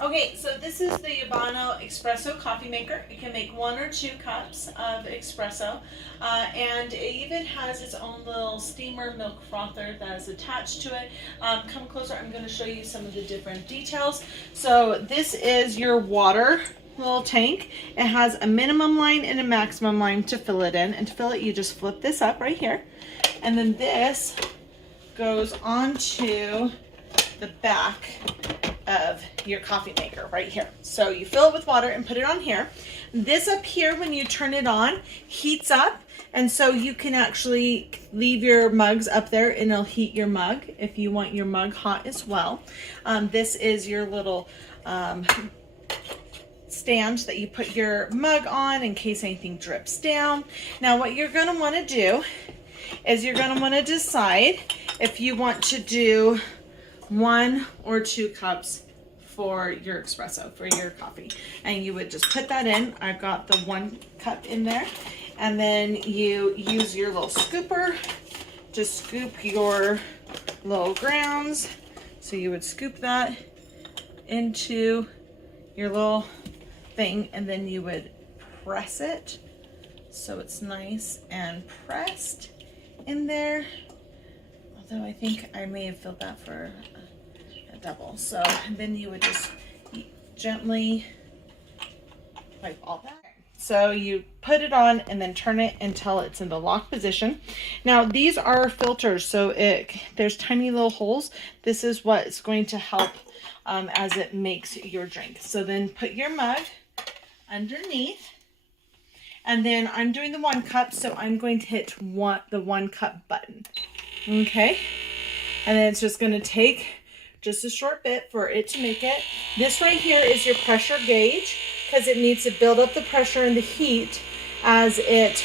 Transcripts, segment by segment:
Okay, so this is the Habano Espresso Coffee Maker. It can make 1 or 2 cups of espresso, and it even has its own little steamer milk frother that is attached to it. Come closer, I'm going to show you some of the different details. So this is your water little tank. It has a minimum line and a maximum line to fill it in, and to fill it you just flip this up right here, and then this goes onto the back of your coffee maker right here. So you fill it with water and put it on here. This up here, when you turn it on, heats up, and so you can actually leave your mugs up there and it'll heat your mug if you want your mug hot as well. This is your little stand that you put your mug on in case anything drips down. Now what you're going to want to do is you're going to want to decide if you want to do 1 or 2 cups for your espresso, for your coffee. And you would just put that in. I've got the 1 cup in there. And then you use your little scooper to scoop your little grounds. So you would scoop that into your little thing, and then you would press it so it's nice and pressed in there. Although I think I may have filled that for a double. So then you would just gently wipe all that. So you put it on and then turn it until it's in the lock position. Now these are filters, so there's tiny little holes. This is what's going to help as it makes your drink. So then put your mug underneath. And then I'm doing the 1 cup, so I'm going to hit the 1 cup button. Okay, and then it's just going to take just a short bit for it to make it. This right here is your pressure gauge, because it needs to build up the pressure and the heat as it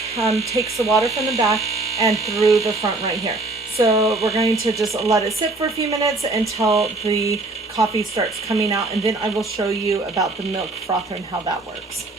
takes the water from the back and through the front right here. So we're going to just let it sit for a few minutes until the coffee starts coming out, and then I will show you about the milk frother and how that works.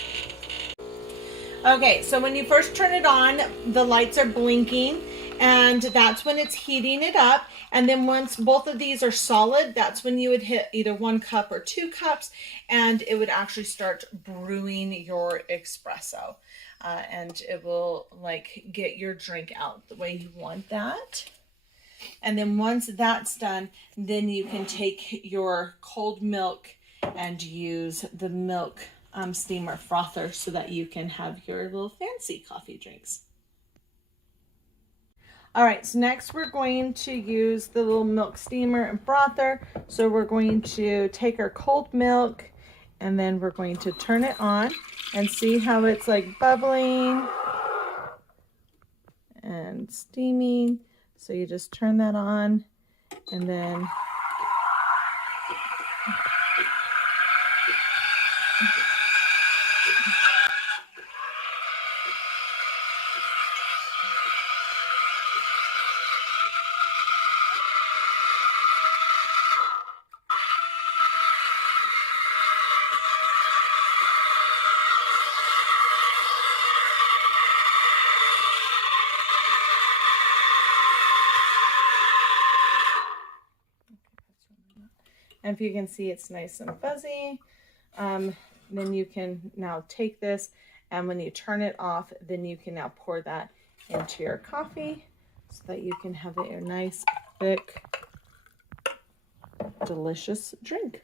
Okay, so when you first turn it on, the lights are blinking, and that's when it's heating it up. And then once both of these are solid, that's when you would hit either 1 cup or 2 cups, and it would actually start brewing your espresso. And it will like get your drink out the way you want that. And then once that's done, then you can take your cold milk and use the milk steamer frother so that you can have your little fancy coffee drinks. All right, so next we're going to use the little milk steamer and frother. So we're going to take our cold milk and then we're going to turn it on and see how it's like bubbling and steaming. So you just turn that on and then and if you can see, it's nice and fuzzy. Then you can now take this, and when you turn it off, then you can now pour that into your coffee so that you can have a nice, thick, delicious drink.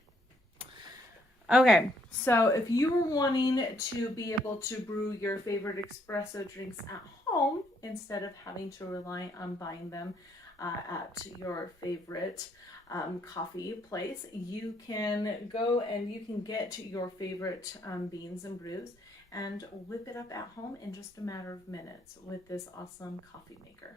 Okay, so if you were wanting to be able to brew your favorite espresso drinks at home instead of having to rely on buying them at your favorite coffee place, you can go and you can get your favorite beans and brews and whip it up at home in just a matter of minutes with this awesome coffee maker.